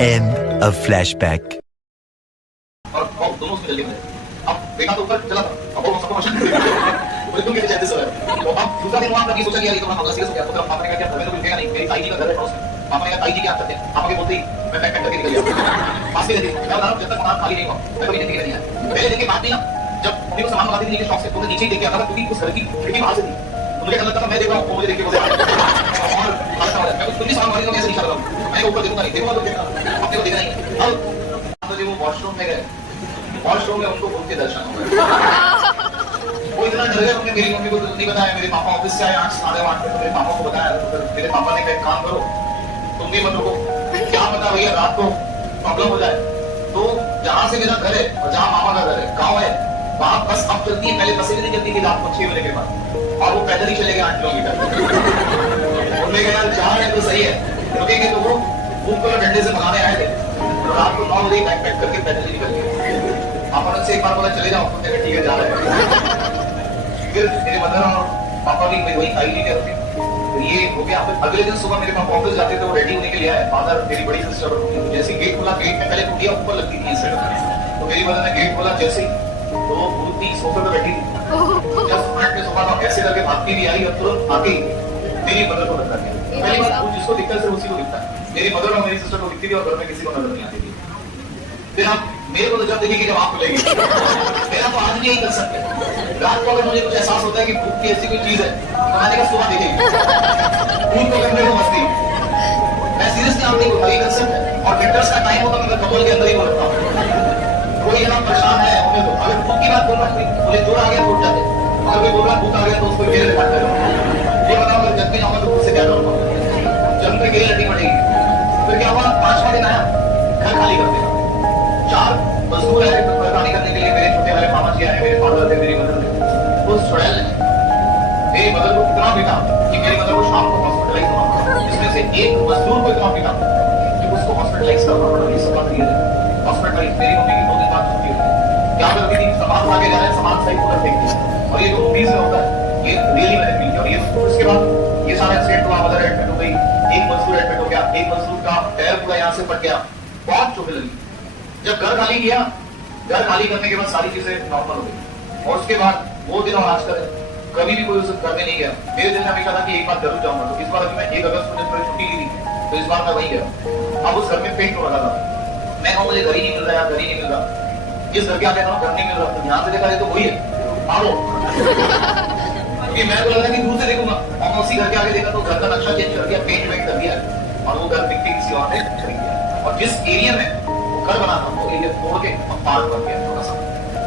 End of flashback. और दोनों उसमें जल्दी बने। अब बेटा तो ऊपर चला था, अब वो सबको मशीन बोले तुम कैसे चाहते सर? तो अब दूसरा दिन वहाँ पर ये सोचा कि यार ये तो मैं सीरियस हो गया। तो पापा ने कहा क्या घर में तो मिलेगा नहीं, मेरी ताई जी का घर है पड़ोस में। पापा ने कहा ताई जी क्या करते हैं? पापा के बोलते ही मैं पैक करके निकल गया। पास में रहती, मैं बता रहा हूँ जब तक वहाँ खाली नहीं हुआ, मैं कभी जिंदगी में नहीं आया। पहले दिन के बाद भी ना, जब मम्मी को सामान मंगाती थी नीचे शॉप से, तो मैं नीचे ही देख के आता था क्योंकि उस घर की खिड़की बाहर से थी। मुझे क्या लगता था मैं देख रहा हूँ, वो मुझे देख के बोलते और हादसा हो जाता है। मैं कुछ भी सामान मंगाने को कैसे नहीं कर रहा हूँ, मैं ऊपर देखूंगा नहीं, देखूंगा तो देखना, अपने को देखना नहीं। अब तो वो वॉशरूम में गए, वॉशरूम में उनको भूत के दर्शन हो गए। वो इतना डर गए, उन्होंने मेरी मम्मी को नहीं बताया। मेरे पापा ऑफिस से आए 8 साढ़े 8 बजे, मेरे पापा को बताया। तो मेरे पापा ने कहा एक काम करो, तुम भी मत रुको, क्या पता भैया रात को प्रॉब्लम हो जाए। तो जहाँ से मेरा घर है और जहाँ मामा का घर है, गाँव है, वहाँ बस अब चलती है, पहले बसें नहीं चलती थी रात को 6 बजे के बाद, और वो पैदल ही चले गए 8 किलोमीटर। उनने कहा जा रहे हैं तो सही है, रुकेंगे तो वो उनको डंडे से भगाने आए थे। तो रात को 9 बजे पैक पैक करके पैदल ही निकल गए। पापा ने से एक बार बोला चले जाओ, तो ठीक है जा रहे हैं। फिर मेरे मदर और पापा भी वही ताई जी के थे। तो ये हो गया। फिर अगले दिन सुबह मेरे पापा ऑफिस जाते थे, वो रेडी होने के लिए आए। फादर मेरी बड़ी सिस्टर, जैसे गेट खोला, गेट में पहले कुटिया ऊपर लगती थी इस साइड, तो मेरी मदर ने गेट खोला जैसे ही, तो वो भूत थी सोफे पे बैठी थी। जब फ्रंट में सोफा था ऐसे करके भागती भी आई और तुरंत आके मेरी मदर को लगा दिया। पहली बात वो जिसको दिखता है सिर्फ उसी को दिखता है। मेरी मदर और मेरी सिस्टर को दिखती थी और घर में किसी को नजर नहीं आती थी। फिर आप मेरे को तो जब देखेंगे जब आप खुलेगी, मेरा तो आज भी यही कर सकते हैं। रात को अगर मुझे कुछ एहसास होता है कि भूत की ऐसी कोई चीज है, तो मैंने कहा सुबह देखेगी भूत को करने को मस्ती। मैं सीरियसली आप नहीं बोल कर सकते। और विंटर्स का टाइम होता है, मैं कपल के अंदर ही बोलता हूँ। कोई यहाँ परेशान है उन्हें तो अगर भूत की बात बोल रहा हूँ, मुझे जोर आ गया भूत जाते, अगर कोई बोल रहा भूत आ गया तो उसको मेरे दिखाते हैं। ये बताओ अगर जब भी जाऊंगा तो उससे क्या करूँगा? जब पे गिरी लड़नी पड़ेगी। फिर क्या हुआ, 5वां दिन आया, घर खाली करते 4 मजदूर आए परेशानी करने के लिए। मेरे छोटे वाले मामा जी आए, मेरे फादर थे, मेरी मदर थे। वो छुड़ैल मेरी मदर को इतना पीटा कि मेरी मदर को शाम को हॉस्पिटलाइज होना, जिसमें से एक मजदूर को इतना पीटा कि उसको हॉस्पिटलाइज करना पड़ा। ये सब बात ये है हॉस्पिटलाइज। मेरी मम्मी की 2 दिन बाद छुट्टी हुई। क्या करती थी, सामान लाके जा रहे हैं, सामान सही पूरा फेंक दिया। और ये जो मूवीज में होता है, ये रियली मैंने फील किया। और ये उसके बाद ये सारा एक्सीडेंट हुआ, मदर एडमिट हो गई, एक मजदूर एडमिट हो गया, एक मजदूर का पैर पूरा यहाँ से फट गया, बहुत चोटें लगी। जब घर खाली किया, घर खाली करने के बाद सारी चीजें नॉर्मल हो गई। और उसके बाद वो दिन और आज का दिन कभी भी कोई उस घर में नहीं गया। मेरे दिल में हमेशा था कि एक बार जरूर जाऊंगा। तो इस बार अभी मैं 1 अगस्त को जब छुट्टी ली थी, तो इस बार मैं वहीं गया। अब उस घर में पेंट हो रहा था, मैं कहूँ मुझे घर ही नहीं मिल रहा, घर ही नहीं मिल रहा। इस घर के आगे घर नहीं मिल रहा, तो ध्यान से देखा तो वही है आओ। क्योंकि मैं तो लगा कि दूर से देखूंगा, और उसी घर के आगे देखा तो घर का नक्शा चेंज कर दिया, पेंट वेंट कर दिया, और वो घर मिट्टी किसी और ने खरीद दिया। और जिस एरिया में घर बना था वो एरिया तोड़ के पार्क कर दिया थोड़ा सा,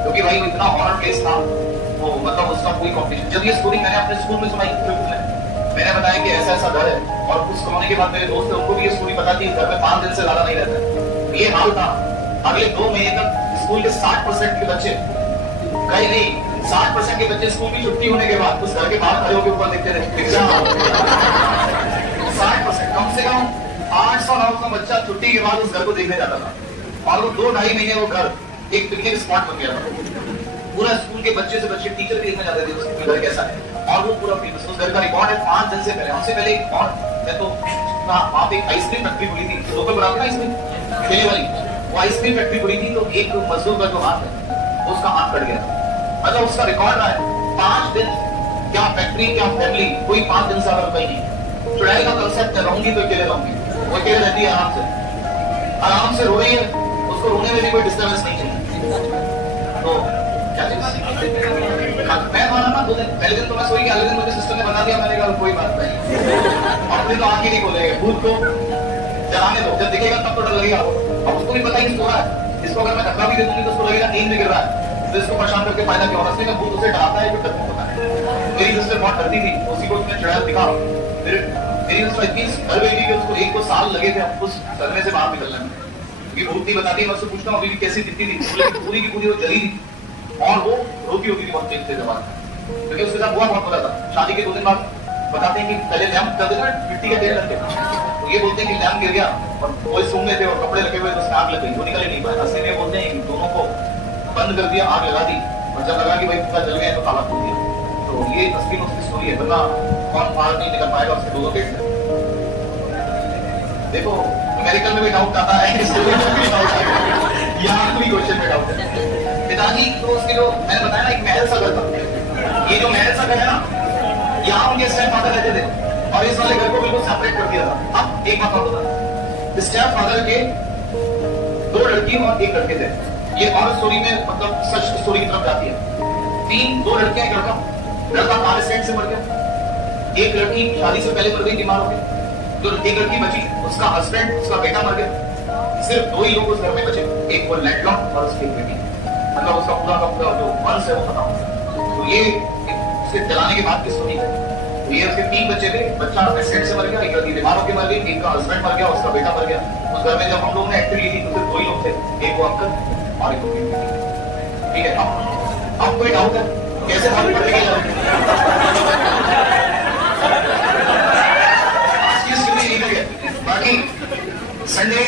क्योंकि भाई वो इतना हॉरर प्लेस था। वो मतलब उसका कोई कॉम्पिटिशन। जब ये स्टोरी मैंने अपने स्कूल में सुनाई, मैंने बताया कि ऐसा ऐसा घर है, और उस कॉलोनी के बाद मेरे दोस्त थे, उनको भी ये स्टोरी पता थी। घर में 5 दिन से ज्यादा नहीं रहता। ये हाल था। अगले 2 महीने तक स्कूल के 60% के बच्चे, कहीं नहीं 60% के बच्चे स्कूल की छुट्टी होने के बाद उस घर के बाहर खड़े होकर ऊपर देखते रहे। 60% कम से कम 800-900 बच्चा छुट्टी के बाद उस घर को देखने जाता था। और वो 2-2.5 महीने वो घर एक पिकनिक स्पॉट बन गया था। पूरा स्कूल के बच्चे से बच्चे टीचर भी देखने जाते थे उसका घर कैसा है। और वो पूरा फेमस उस घर का रिकॉर्ड है 5 दिन से पहले, हमसे पहले एक और मैं तो वहाँ पे एक आइसक्रीम फैक्ट्री खुली थी, लोकल बनाते हैं आइसक्रीम ठेले वाली, वो आइसक्रीम फैक्ट्री खुली थी। तो एक मजदूर का जो हाथ है उसका हाथ कट गया। अच्छा उसका रिकॉर्ड है 5 दिन, क्या फैक्ट्री क्या फैमिली, कोई 5 दिन से अगर कहीं नहीं। चुड़ैल का कंसेप्ट है, रहूंगी तो अकेले रहूंगी, वो अकेले रहती है आराम से रो रही है, उसको रोने में भी कोई डिस्टर्बेंस नहीं चाहिए। तो क्या मैं माना ना 2 दिन, पहले दिन तो मैं सोई, अगले दिन मुझे सिस्टर ने बता दिया, मैंने कहा कोई बात नहीं, अपने तो आंखें नहीं खोलेगा, भूत को जलाने दो, जब दिखेगा तब तो डर लगेगा। अब उसको भी पता ही सो रहा है, इसको अगर मैं धक्का भी दे दूंगी तो उसको लगेगा नींद में गिर रहा है, तो इसको परेशान करके फायदा क्या होगा? इसलिए भूत उसे डराता है, जो डरता होता है। मेरी सिस्टर बहुत डरती थी, उसी को उसने चुड़ैल दिखा। फिर मेरी सिस्टर इतनी डर गई थी कि उसको 1-2 साल लगे थे उस सदमे से बाहर निकलने में। क्योंकि भूत नहीं बताती, मैं उससे पूछता हूँ अभी भी कैसी दिखती थी, पूरी की पूरी वो जली थी, और वो रोती होती थी बहुत तेज से जवान, क्योंकि उसके साथ हुआ बहुत बुरा था। शादी के 2 दिन बाद बताते हैं कि पहले लैंप कर देना मिट्टी के तेल रखे, तो ये बोलते हैं कि लैंप गिर गया और वो सूंघ में थे और कपड़े रखे हुए तो उसमें आग लग गई, वो निकल ही नहीं पाया। असली में बोलते हैं दोनों को बंद कर दिया, आग लगा दी, और जब लगा कि भाई पूरा जल गया तो ताला खोल दिया। तो ये असली में उसकी स्टोरी है, वरना कौन बाहर नहीं निकल पाएगा उसके 2 गेट से। देखो मैं न्यूमेरिकल में भी डाउट आता है, हिस्टोरी में भी डाउट आता है, यहाँ भी क्वेश्चन में डाउट है। पिताजी तो उसके जो मैंने बताया ना एक महल सा घर था, ये जो महल सा घर है ना, यहाँ उनके स्टेप फादर रहते थे और इस वाले घर को बिल्कुल सेपरेट कर दिया था। अब एक बात और बता, स्टेप फादर के 2 लड़की और 1 लड़के थे। ये और स्टोरी में मतलब सच स्टोरी की तरफ जाती है। 2 लड़कियां 1 लड़का। लड़का कार एक्सीडेंट से मर गया, एक लड़की शादी से पहले मर गई, बीमार हो गई। जो एक लड़की बची उसका हस्बैंड उसका बेटा मर गया। सिर्फ 2 ही लोग उस घर में बचे, एक वो लैंडलॉर्ड और उसकी बेटी। मतलब उसका पूरा का पूरा जो वंश है वो खत्म हो गया। तो ये उसके जलाने के बाद की स्टोरी है। ये उसके 3 बच्चे थे, बच्चा एक्सीडेंट से मर गया, एक लड़की बीमार होकर मर गई, एक का हस्बैंड मर गया, उसका बेटा मर गया। उस घर में जब हम लोग ने एंट्री ली थी तो सिर्फ 2 ही लोग थे, एक वो अंकल और एक वो बेटी। ठीक है, अब कोई डाउट है कैसे मालूम पड़ेगा? आज की स्टोरी यही है। बाकी संडे